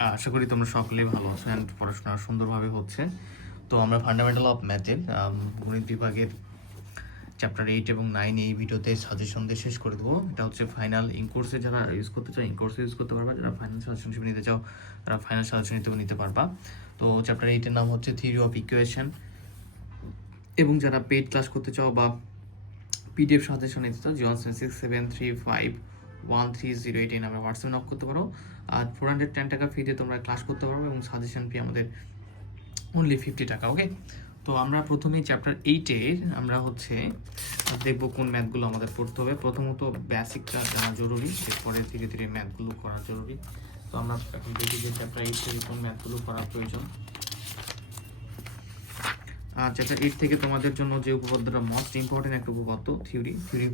আশা করি তোমরা সকলেই ভালো আছো অ্যান্ড পড়াশোনা সুন্দরভাবে হচ্ছে। তো আমরা ফান্ডামেন্টাল অফ ম্যাথের গণিত বিভাগের চ্যাপ্টার 8 এবং 9 এই ভিডিওতে সাজেশন দিয়ে শেষ করে দেবো। এটা হচ্ছে ফাইনাল ইনকোর্সে যারা ইউজ করতে চাও ইনকোর্সে ইউজ করতে পারবা, যারা ফাইনাল সাজেশন হিসেবে নিতে চাও তারা ফাইনাল সাজেশন হিসেবে নিতে পারবা। তো চ্যাপ্টার 8-এর নাম হচ্ছে থিওরি অফ ইকুয়েশন, এবং যারা পেইড ক্লাস করতে চাও বা পিডিএফ সাজেশন নিতে চাও 07673513088 এই নামে হোয়াটসঅ্যাপে নক করতে পারো। আর 410 টাকা ফি দিয়ে তোমরা ক্লাস করতে পারো এবং সাজেশন ফি আমাদের অনলি 50 টাকা। ওকে, তো আমরা প্রথমেই চ্যাপ্টার 8-এর আমরা হচ্ছে দেখবো কোন ম্যাথগুলো আমাদের পড়তে হবে। প্রথমত বেসিকটা জানা জরুরি, এরপরে ধীরে ধীরে ম্যাথগুলো করা জরুরি। তো আমরা এখন দেখি যে চ্যাপ্টার 8 থেকে কোন ম্যাথগুলো করা প্রয়োজন। চ্যাপ্টার 8 থেকে তোমাদের জন্য যে উপপাদ্যটা মোস্ট ইম্পর্টেন্ট একটা উপপাদ্য থিওরি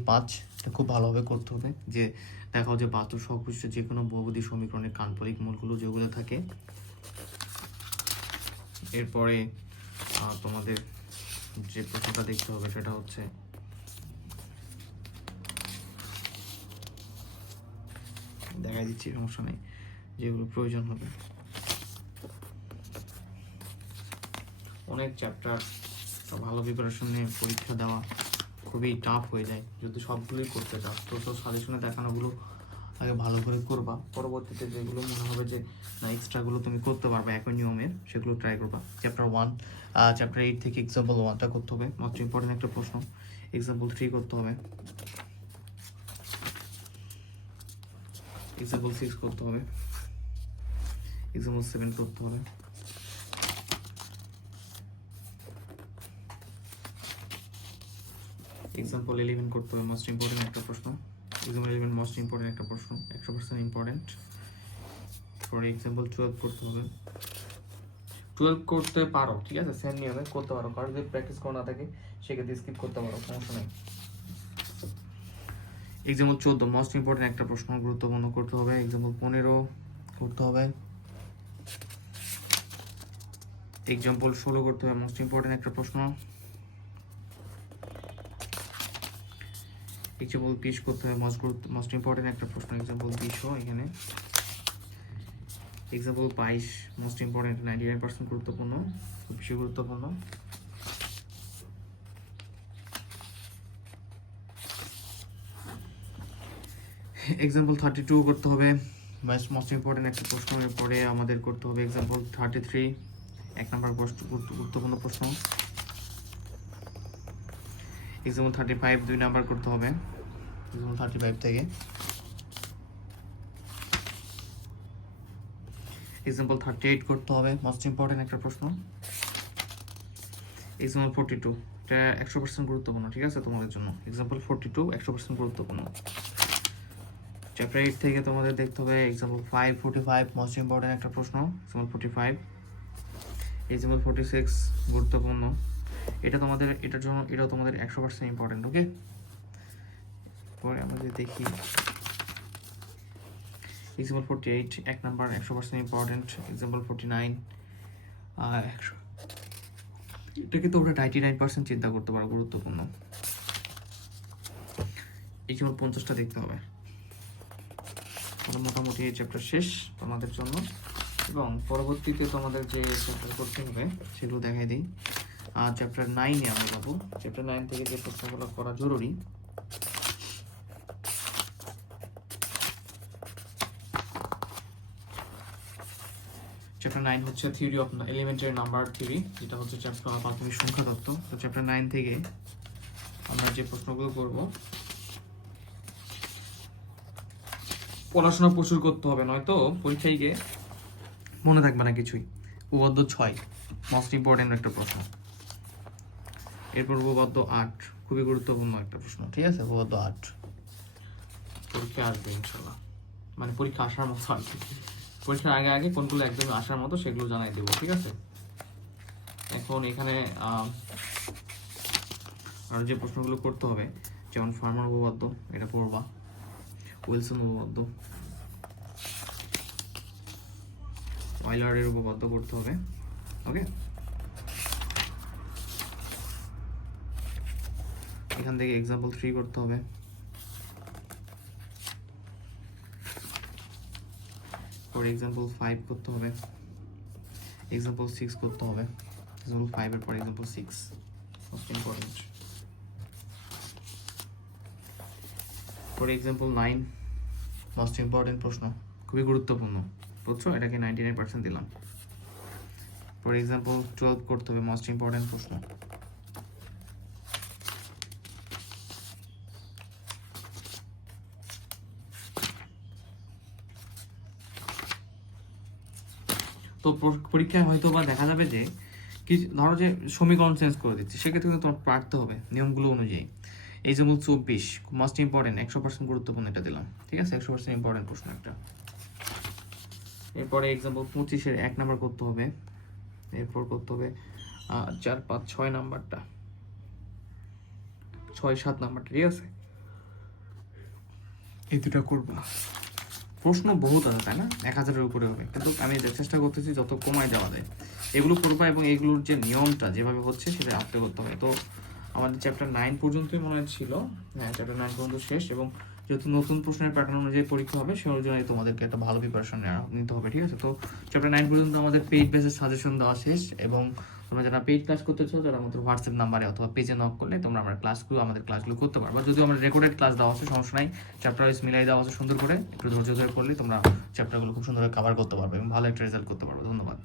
5, এটা খুব ভালোভাবে করতে হবে। যে দেখাও যে বাস্তব সহপুষ্ট যে কোনো বহুপদী সমীকরণের কাল্পনিক মূলগুলো যেগুলো থাকে। এরপরে তোমাদের যে প্রশ্নটা দেখতে হবে সেটা হচ্ছে দেখাই দিচ্ছি, সমস্যা নেই, যেগুলো প্রয়োজন হবে। অনেক চ্যাপ্টার ভালো প্রিপারেশন নিয়ে পরীক্ষা দেওয়া খুবই টাফ হয়ে যায় যদি সবগুলোই করতে চাও। তো সাজেশনে দেখানোগুলো আগে ভালো করে করবা, পরবর্তীতে যেগুলো মনে হবে যে না এক্সট্রাগুলো তুমি করতে পারবে একই নিয়মের, সেগুলো ট্রাই করবা। চ্যাপ্টার 1 চ্যাপ্টার 8 থেকে এক্সাম্পল 1টা করতে হবে, মোস্ট ইম্পর্টেন্ট একটা প্রশ্ন। এক্সাম্পল 3 করতে হবে, এক্সাম্পল 6 করতে হবে, এক্সাম্পল 7 করতে হবে, এক্সাম্পল 11 করতে হবে, মোস্ট ইম্পর্টেন্ট একটা প্রশ্ন। এক্সাম্পল 11 মোস্ট ইম্পর্টেন্ট একটা প্রশ্ন, 100% ইম্পর্টেন্ট। পরে এক্সাম্পল 12 করতে হবে। 12 করতে পারো, ঠিক আছে, সেম নিয়মে করতে পারো। কারণ যদি প্র্যাকটিস করা না থাকে সেক্ষেত্রে স্কিপ করতে পারো, সমস্যা নেই। এক্সাম্পল 14 মোস্ট ইম্পর্টেন্ট একটা প্রশ্ন, গুরুত্বপূর্ণ করতে হবে। এক্সাম্পল 15 করতে হবে। এক্সাম্পল 16 করতে হবে, মোস্ট ইম্পর্টেন্ট একটা প্রশ্ন। এক্সাম্পল 20 করতে হবে, মোস্ট ইম্পর্টেন্ট একটা প্রশ্ন। এক্সাম্পল 20 এখানে। এক্সাম্পল 22 মোস্ট ইম্পর্টেন্ট, 99% গুরুত্বপূর্ণ, খুব বেশি গুরুত্বপূর্ণ। এক্সাম্পল 32 করতে হবে, মোস্ট ইম্পর্টেন্ট একটা প্রশ্ন। এরপরে আমাদের করতে হবে এক্সাম্পল 33, 1 নম্বর গুরুত্বপূর্ণ প্রশ্ন। এক্সাম্পল 35 2 নাম্বার করতে হবে, এক্সাম্পল 35 থেকে। এক্সাম্পল 38 করতে হবে, মোস্ট ইম্পর্টেন্ট একটা প্রশ্ন। এক্সাম্পল 42, এটা 100% গুরুত্বপূর্ণ, ঠিক আছে তোমাদের জন্য। এক্সাম্পল 42 100% গুরুত্বপূর্ণ। চ্যাপ্টার 8 থেকে তোমাদের দেখতে হবে এক্সাম্পল 45 মোস্ট ইম্পর্টেন্ট একটা প্রশ্ন। এক্সাম্পল 45, এক্সাম্পল 46 গুরুত্বপূর্ণ। এটা তোমাদের এটার জন্য এটাও তোমাদের 100% ইম্পর্টেন্ট। ওকে, পরে আমরা যদি দেখি এক্সাম্পল 48 1 নাম্বার 100% ইম্পর্টেন্ট। এক্সাম্পল 49 এটাকে তোমরা 99% চিন্তা করতে পারো, গুরুত্বপূর্ণ। এক্সাম্পল 50টা দেখতে হবে। মোটামুটি এই চ্যাপ্টার শেষ তোমাদের জন্য, এবং পরবর্তীতে তোমাদের যে চ্যাপ্টার করতে হবে সেগুলো দেখাই দিই। চ্যাপ্টার 9-এ আমরা যাবো। চ্যাপ্টার 9 থেকে যে প্রশ্নগুলো করা জরুরি, চ্যাপ্টার 9 হচ্ছে theory of elementary number theory, যেটা হচ্ছে চ্যাপ্টার প্রাথমিক সংখ্যা তত্ত্ব। তো চ্যাপ্টার 9 থেকে আমরা যে প্রশ্নগুলো করব, পড়াশোনা প্রচুর করতে হবে, নয়তো পরীক্ষায় গিয়ে মনে থাকবে না কিছুই। উপপাদ্য 6 মোস্ট ইম্পর্টেন্ট একটা প্রশ্ন। এরপর উপপাদ্য 8 খুবই গুরুত্বপূর্ণ একটা প্রশ্ন, ঠিক আছে। উপপাদ্য 8 পরীক্ষা আসবে ইনশাল্লাহ, মানে পরীক্ষা আসার মতো আর কি। পরীক্ষার আগে আগে কোনগুলো একদম আসার মতো সেগুলো জানাই দেবো, ঠিক আছে। এখন এখানে আর যে প্রশ্নগুলো করতে হবে, যেমন ফার্মার উপপাদ্য, এটা পড়বা। উইলসন উপপাদ্য, অয়লারের উপপাদ্য করতে হবে। ওকে, এখান থেকে এক্সাম্পল 3 করতে হবে। ফর এক্সাম্পল 5 করতে হবে, এক্সাম্পল 6 করতে হবে, এক্সাম্পল 5 এর পর example 6 most important. For example 9 most important প্রশ্ন, খুবই গুরুত্বপূর্ণ, বুঝছো? এটাকে 99% দিলাম। ফর এক্সাম্পল 12 করতে হবে, মোস্ট ইম্পর্টেন্ট প্রশ্ন। তো পরীক্ষায় হয়তো বা দেখা যাবে যে কি, ধরো যে সমীকরণ চেঞ্জ করে দিচ্ছে, সেক্ষেত্রে কিন্তু তোমার পারতে হবে নিয়মগুলো অনুযায়ী। এক্সাম্পল 24 মোস্ট ইম্পর্টেন্ট, 100% গুরুত্বপূর্ণ, এটা দিলাম, ঠিক আছে? 100% ইম্পর্টেন্ট প্রশ্ন একটা। এরপরে এক্সাম্পল 25-এর 1 নাম্বার করতে হবে, এরপর করতে হবে 4, 5, 6 নাম্বারটা, 6, 7 নাম্বারটা, ঠিক আছে? এই দুটা করবো। প্রশ্ন বহুত আছে, তাই না? 1000-এর উপরে হবে, কিন্তু আমি চেষ্টা করতেছি যত কমায় যাওয়া যায় এগুলো করবো, এবং এগুলোর যে নিয়মটা যেভাবে হচ্ছে সেটা আপ্তে করতে হবে। তো আমাদের চ্যাপ্টার 9 পর্যন্তই মনে হয় ছিল, হ্যাঁ চ্যাপ্টার 9 পর্যন্ত শেষ, এবং যেহেতু নতুন প্রশ্নের প্যাটার্ন অনুযায়ী পরীক্ষা হবে, সেই অনুযায়ী তোমাদেরকে একটা ভালো প্রিপারেশন নিতে হবে, ঠিক আছে? তো চ্যাপ্টার 9 পর্যন্ত আমাদের পেইড বেসের সাজেশন দেওয়া শেষ, এবং তোমরা যারা পেইড ক্লাস করতেছো তারা আমাদের হোয়াটসঅ্যাপ নাম্বারে অথবা পেজে নক করলে তোমরা আমাদের ক্লাসগুলো করতে পারবে। যদিও আমাদের রেকর্ডেড ক্লাস দেওয়া আছে, সমস্যা নাই, চ্যাপ্টার ওয়াইজ মিলাই দেওয়া আছে সুন্দর করে, একটু ধৈর্য ধরে করলে তোমরা চ্যাপ্টারগুলো খুব সুন্দর করে কভার করতে পারবে এবং ভালো একটা রেজাল্ট করতে পারবে। ধন্যবাদ।